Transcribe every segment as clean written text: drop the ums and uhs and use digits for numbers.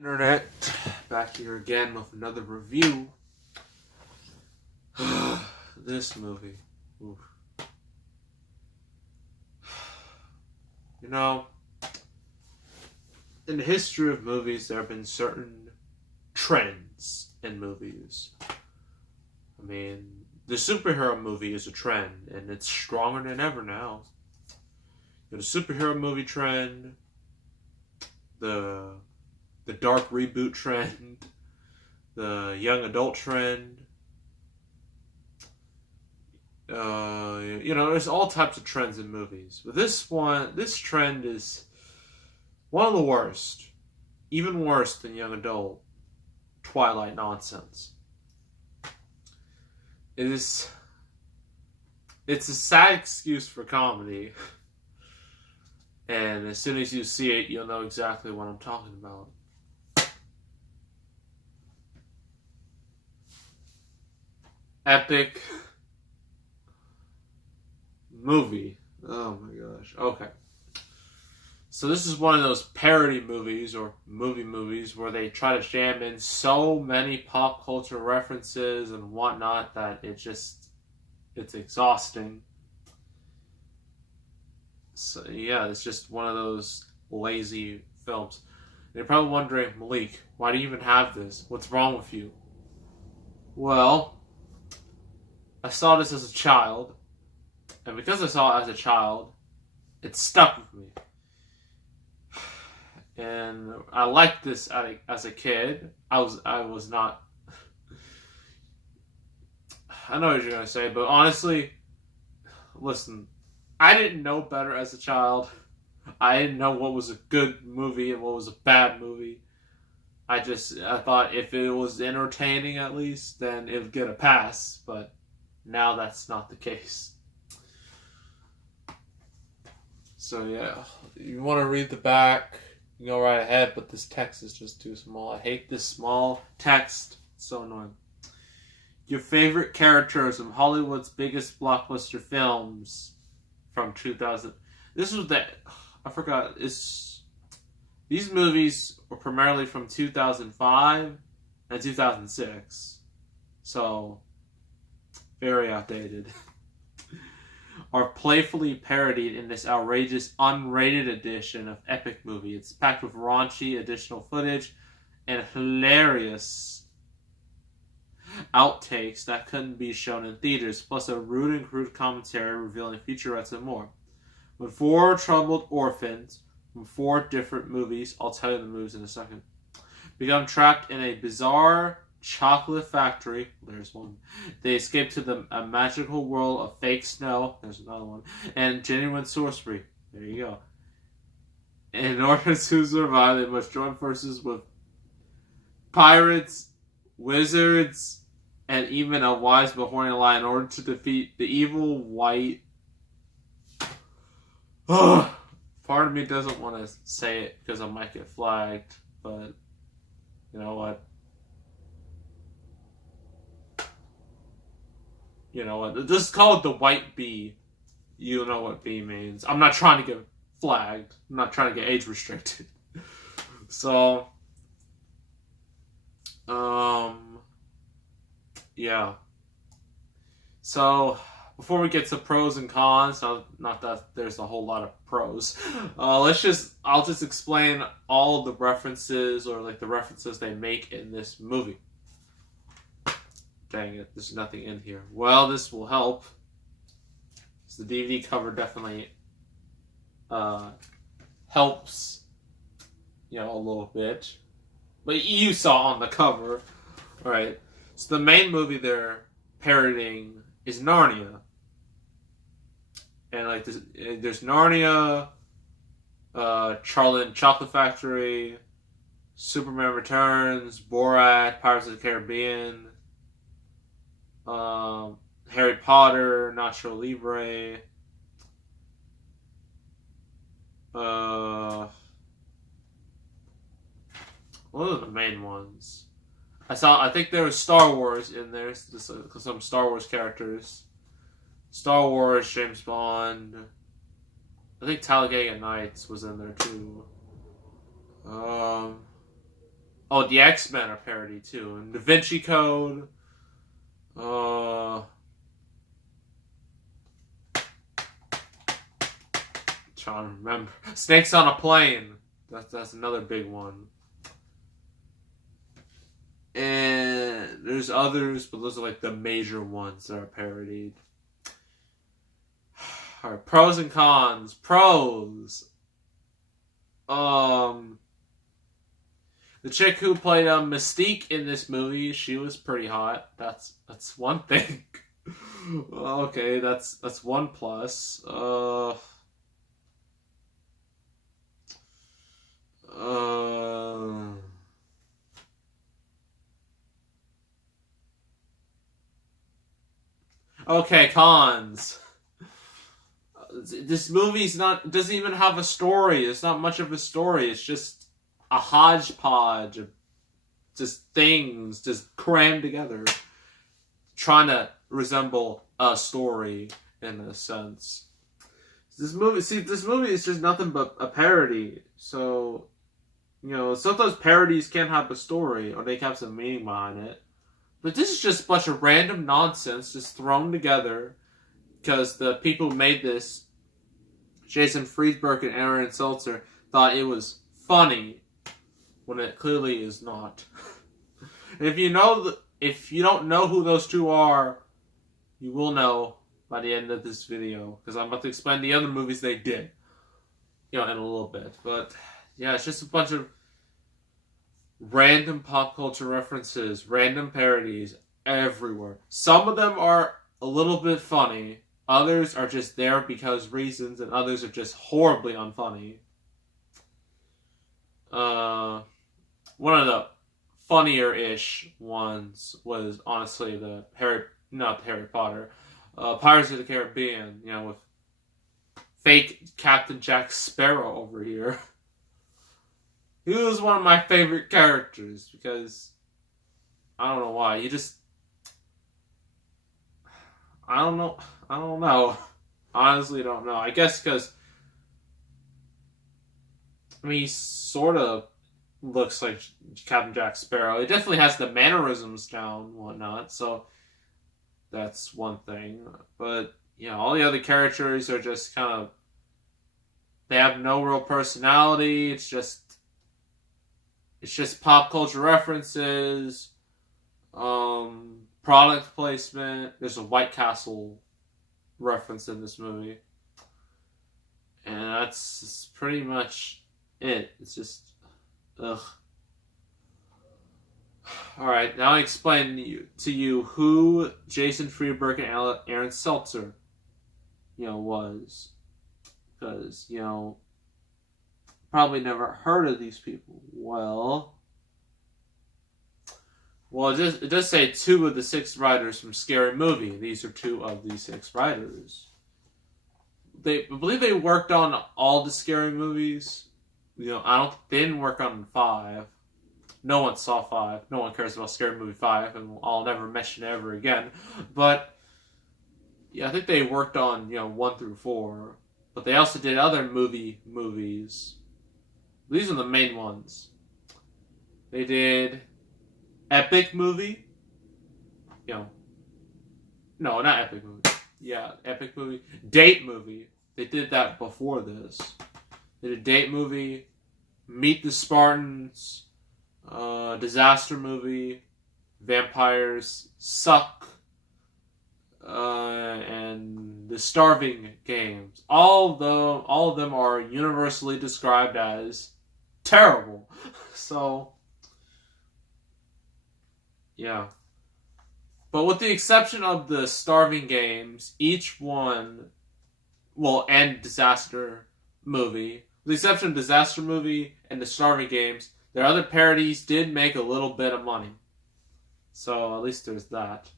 Internet, back here again with another review. This movie. Oof. You know, in the history of movies, there have been certain trends in movies. I mean, the superhero movie is a trend, and it's stronger than ever now. The superhero movie trend, the dark reboot trend, the young adult trend. There's all types of trends in movies. But this trend is one of the worst. Even worse than young adult Twilight nonsense. It's a sad excuse for comedy. And as soon as you see it, you'll know exactly what I'm talking about. Epic movie. Oh my gosh. Okay. So this is one of those parody movies or movies where they try to jam in so many pop culture references and whatnot that it's exhausting. So yeah, it's just one of those lazy films. And you're probably wondering, Malik, why do you even have this? What's wrong with you? Well, I saw this as a child, and because I saw it as a child, it stuck with me. And I liked this as a kid. I was not. I know what you're gonna say, but honestly, listen, I didn't know better as a child. I didn't know what was a good movie and what was a bad movie. I thought if it was entertaining at least, then it would get a pass, but now that's not the case. So yeah, you want to read the back, you go right ahead, but this text is just too small. I hate this small text. It's so annoying. Your favorite characters of Hollywood's biggest blockbuster films from 2000. This was I forgot. These movies were primarily from 2005 and 2006. So, very outdated. Are playfully parodied in this outrageous unrated edition of Epic Movie. It's packed with raunchy additional footage and hilarious outtakes that couldn't be shown in theaters, plus a rude and crude commentary revealing featurettes and more. With 4 troubled orphans from 4 different movies, I'll tell you the movies in a second, become trapped in a bizarre chocolate factory. There's one. They escape to a magical world of fake snow. There's another one. And genuine sorcery. There you go. In order to survive, they must join forces with pirates, wizards, and even a wise but horny lion in order to defeat the evil white. Part of me doesn't want to say it because I might get flagged, but you know what? Just call it the white bee. You know what bee means. I'm not trying to get flagged. I'm not trying to get age restricted. So, yeah. So, before we get to pros and cons, not that there's a whole lot of pros, I'll just explain all of the references or like the references they make in this movie. Dang it, there's nothing in here. Well, this will help. So the DVD cover definitely helps, a little bit. But you saw on the cover, right? So the main movie they're parodying is Narnia. And there's Narnia, Charlie and the Chocolate Factory, Superman Returns, Borat, Pirates of the Caribbean, Harry Potter, Nacho Libre. What are the main ones? I think there was Star Wars in there. Some Star Wars characters. Star Wars, James Bond. I think Talladega Nights was in there too. Oh, the X-Men are parody too, and Da Vinci Code. Trying to remember. Snakes on a Plane. That's another big one. And there's others, but those are like the major ones that are parodied. Alright, pros and cons. Pros. The chick who played Mystique in this movie, she was pretty hot. That's one thing. Okay, that's one plus. Okay, cons. This movie's doesn't even have a story. It's not much of a story. It's just a hodgepodge of just things just crammed together, trying to resemble a story in a sense. This movie is just nothing but a parody. So, sometimes parodies can have a story or they can have some meaning behind it. But this is just a bunch of random nonsense just thrown together because the people who made this, Jason Friedberg and Aaron Seltzer, thought it was funny when it clearly is not. And if you don't know who those two are, you will know by the end of this video because I'm about to explain the other movies they did, in a little bit. But yeah, it's just a bunch of random pop culture references, random parodies everywhere. Some of them are a little bit funny. Others are just there because reasons, and others are just horribly unfunny. One of the funnier-ish ones was honestly not Harry Potter, Pirates of the Caribbean. With fake Captain Jack Sparrow over here. He was one of my favorite characters because I don't know why. I don't know. Honestly, don't know. I guess because he sort of looks like Captain Jack Sparrow. It definitely has the mannerisms down and whatnot, so that's one thing. But, all the other characters are just kind of, they have no real personality. It's just pop culture references, product placement. There's a White Castle reference in this movie. And that's pretty much it. It's just, ugh. Alright, now I explain to you who Jason Friedberg and Aaron Seltzer, was. Because, probably never heard of these people. Well, it does say 2 of the 6 writers from Scary Movie. These are 2 of the 6 writers. I believe they worked on all the Scary Movies. They didn't work on 5. No one saw 5. No one cares about Scary Movie 5, and I'll never mention it ever again. But yeah, I think they worked on 1 through 4. But they also did other movies. These are the main ones. They did Epic Movie. No, not Epic Movie. Yeah, Epic Movie. Date Movie. They did that before this. They did Date Movie, Meet the Spartans, Disaster Movie, Vampires Suck, and The Starving Games. All of them are universally described as terrible. So, yeah. But with the exception of The Starving Games, each one, and Disaster Movie, with the exception of Disaster Movie and The Starving Games, their other parodies did make a little bit of money. So at least there's that.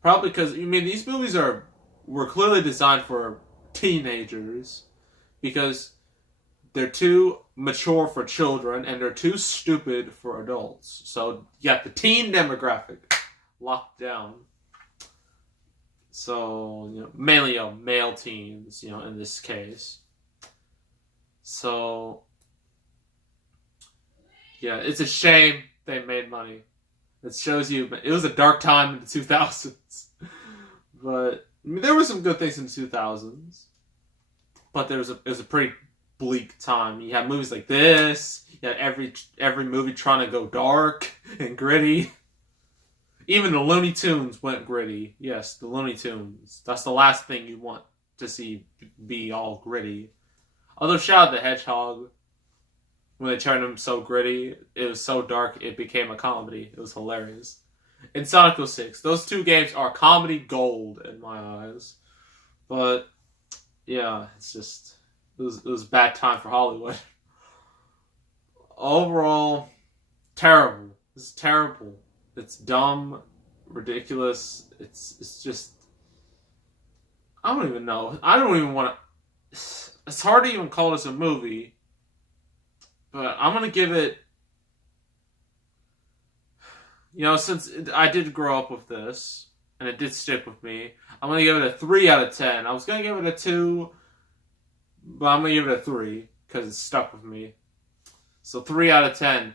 Probably because, these movies were clearly designed for teenagers because they're too mature for children and they're too stupid for adults. So you got the teen demographic locked down. So, mainly male teens, in this case. So, Yeah, it's a shame they made money. It shows you it was a dark time in the 2000s. But I mean, there were some good things in the 2000s. But it was a pretty bleak time. You had movies like this. You had every movie trying to go dark and gritty. Even the Looney Tunes went gritty. Yes, the Looney Tunes. That's the last thing you want to see be all gritty. Although Shadow the Hedgehog, when they turned him so gritty, it was so dark, it became a comedy. It was hilarious. And Sonic 06. Those two games are comedy gold in my eyes. But, yeah, it's just... It was a bad time for Hollywood. Overall, terrible. This is terrible. It's dumb, ridiculous. It's just... I don't even know. I don't even want to... It's hard to even call this a movie. But I'm going to give it... You know, since I did grow up with this, and it did stick with me, I'm going to give it a 3 out of 10. I was going to give it a 2, but I'm going to give it a 3, because it stuck with me. So 3 out of 10.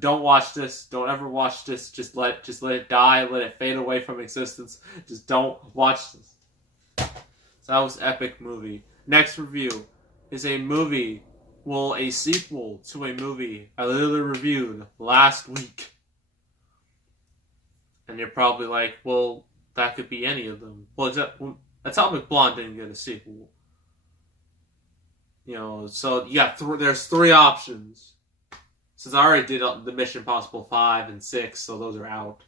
Don't watch this. Don't ever watch this. Just let it die. Let it fade away from existence. Just don't watch this. So that was Epic Movie. Next review is a sequel to a movie I literally reviewed last week. And you're probably like, well, that could be any of them. Well, Atomic Blonde didn't get a sequel. You know, so you got there's 3 options. Since I already did the Mission Impossible 5 and 6, so those are out.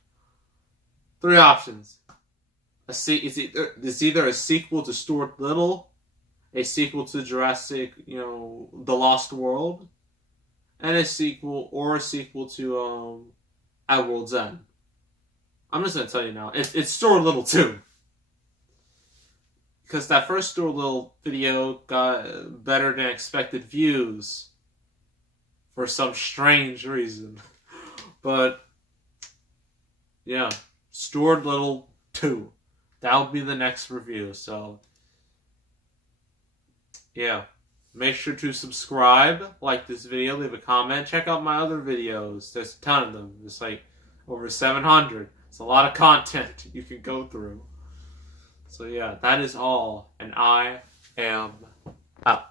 3 options. It's either a sequel to Stuart Little, a sequel to Jurassic, The Lost World, and a sequel to At World's End. I'm just gonna tell you now, it's Stuart Little 2. Because that first Stuart Little video got better than expected views for some strange reason. But yeah, Stuart Little 2. That'll be the next review. So yeah, make sure to subscribe, like this video, leave a comment, check out my other videos. There's a ton of them. There's like over 700. It's a lot of content you can go through. So yeah, that is all, and I am out.